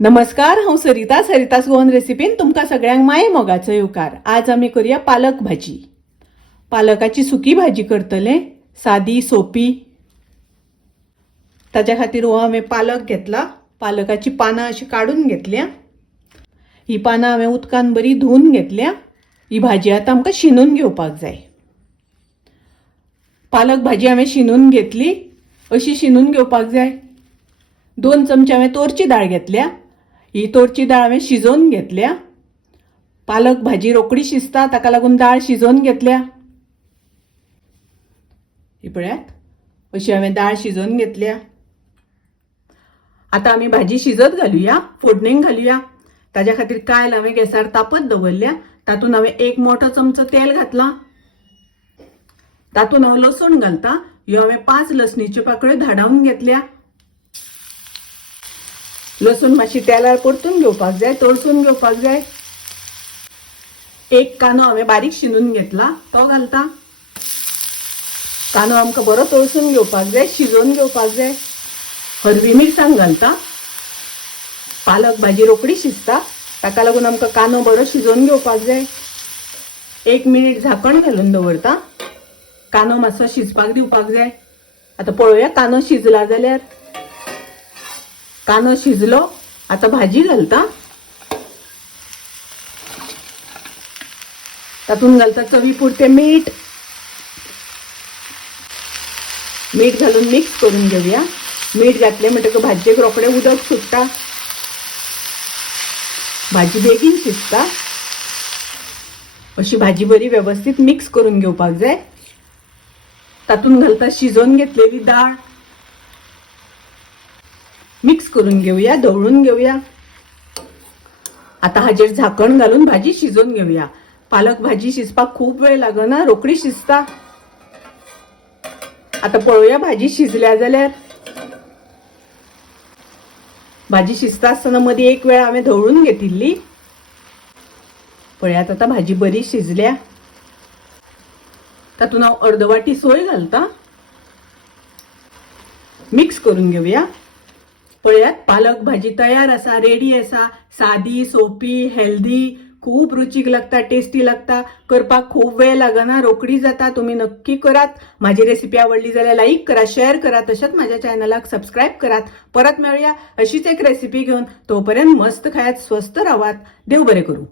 नमस्कार, हांव सरितास गोवन रेसिपीन तुमकां सगळ्यांक माये मोगाचो येवकार। आज आमी करूया पालक भाजी। पालकाची सुकी भाजी करतले, सादी सोपी। ताच्या खातीर हो हांवें पालक घेतला। पालकाची पानां अशी काढून घेतल्या। ही पानां हांवें उदकान बरी धुवन घेतल्या। ही भाजी आतां आमकां शिनून घेवपाक जाय। पालक भाजी हांवें शिनून घेतली। अशी शिनून घेवपाक जाय। 2 चमचे हांवें तोरची दाळ घेतल्या। ही तोरची दाळ हांवें शिजोवन घेतल्या। पालक भाजी रोखडी शिजता ताका लागून दाळ शिजोवन घेतल्या। ही पळयात, अशी हांवें दाळ शिजोवन घेतल्या। आता आमी भाजी शिजत घालुया, फोडणेक घालुया। ताच्या खातीर कायल हांवें गॅसार तापत दवरल्या। तातूंत हांवें 1 मोठो चमचो तेल घातला। तातूंत हांव लसूण घालता। ह्यो हांवें 5 लसणीच्यो पाकळ्यो धाडावन घेतल्या। लसूण मातशी तेलार परतून घेवपाक जाय, तळसून घेवपाक जाय। 1 कांदो हांवें बारीक शिनून घेतला, तो घालता। कांदो आमकां बरो तळसून घेवपाक जाय, शिजोवन घेवपाक जाय। हरवी मिरसांग घालता। पालक भाजी रोखडी शिजता ताका लागून आमकां कांदो बरो शिजोवन घेवपाक जाय। 1 मिनिट झाकण घालून दवरता। कांदो मातसो शिजपाक दिवपाक जाय। आता पळोवया कांदो शिजला जाल्यार। कांदो शिजलो, आता भाजी घालता। तातूंत घालता चवी पुरते मीठ। मीठ घालून मिक्स करून घेवया। मीठ घातले म्हणटकच भाजयेक रोखडे उदक सुट्टा। भाजी बेगीन शिजता। अशी भाजी बरी व्यवस्थित मिक्स करून घेवपाक जाय। तातूंत घालता शिजोवन घेतलेली दाळ। मिक्स करून घेवया, ढवळून घेवया। आता हाजेर झाकण घालून भाजी शिजोवन घेवया। पालक भाजी शिजपाक खूप वेळ लागना, रोखडी शिजता। आता पळोवया भाजी शिजल्या जाल्यार। भाजी शिजता आसतना मदीं 1 वेळ हांवें ढवळून घेतिल्ली। पळयात आता भाजी बरी शिजल्या। तातूंत हांव अर्द वाटी सोय घालता। मिक्स करून घेवया। पळयात पालक भाजी तयार आसा, रेडी आसा। सादी, सोपी, हेल्दी, खूप रुचीक लागता, टेस्टी लागता। करपाक खूप वेळ लागना, रोखडी जाता। तुम्ही नक्की करात। माझी रेसिपी आवडली जाल्यार लाईक करा, शेअर करा। तशेंच माझ्या चॅनलाक सबस्क्राईब करात। परत मेळूया अशीच एक रेसिपी घेऊन। तोपर्यंत मस्त खायात, स्वस्त राहात। देव बरें करू।